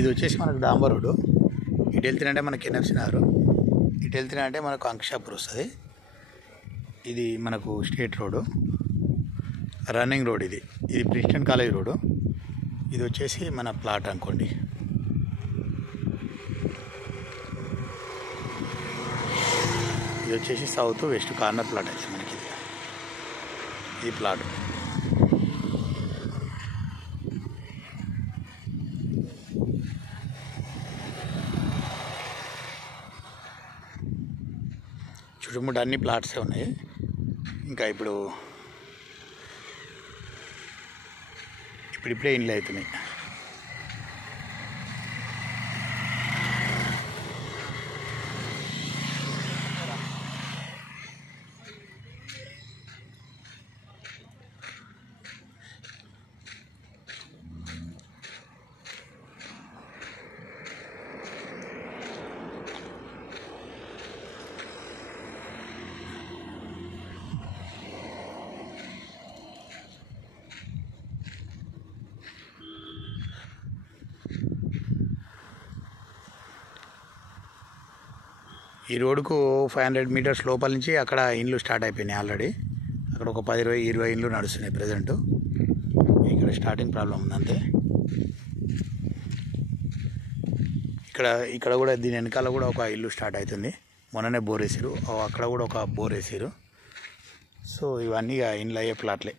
ఇది వచ్చేసి మనకు డాంబర్ రోడ్డు. ఇటు వెళ్తున్నంటే మనకి ఎన్ఎఫ్సి నగర్, ఇటు వెళ్తున్నంటే మనకు అంకుషాపూర్ వస్తుంది. ఇది మనకు స్టేట్ రోడ్డు, రన్నింగ్ రోడ్. ఇది ప్రిన్స్టన్ కాలేజ్ రోడ్డు. ఇది వచ్చేసి మన ప్లాట్ అనుకోండి. ఇది వచ్చేసి సౌత్ వెస్ట్ కార్నర్ ప్లాట్ అయితే మనకి ఇది ప్లాట్. చుట్టుముట్టు అన్ని ప్లాట్సే ఉన్నాయి. ఇంకా ఇప్పుడిప్పుడే ఇండ్లు అవుతున్నాయి. ఈ రోడ్డుకు 500 మీటర్స్ లోపల నుంచి అక్కడ ఇండ్లు స్టార్ట్ అయిపోయినాయి ఆల్రెడీ. అక్కడ ఒక 10-20 ఇండ్లు నడుస్తున్నాయి ప్రజెంట్. ఇక్కడ స్టార్టింగ్ ప్రాబ్లం ఉంది అంతే. ఇక్కడ కూడా దీని వెనకాల కూడా ఒక ఇల్లు స్టార్ట్ అవుతుంది. మొన్ననే బోర్ వేసారు, అక్కడ కూడా ఒక బోర్ వేసారు. సో ఇవన్నీ ఇండ్లు అయ్యే ప్లాట్లే.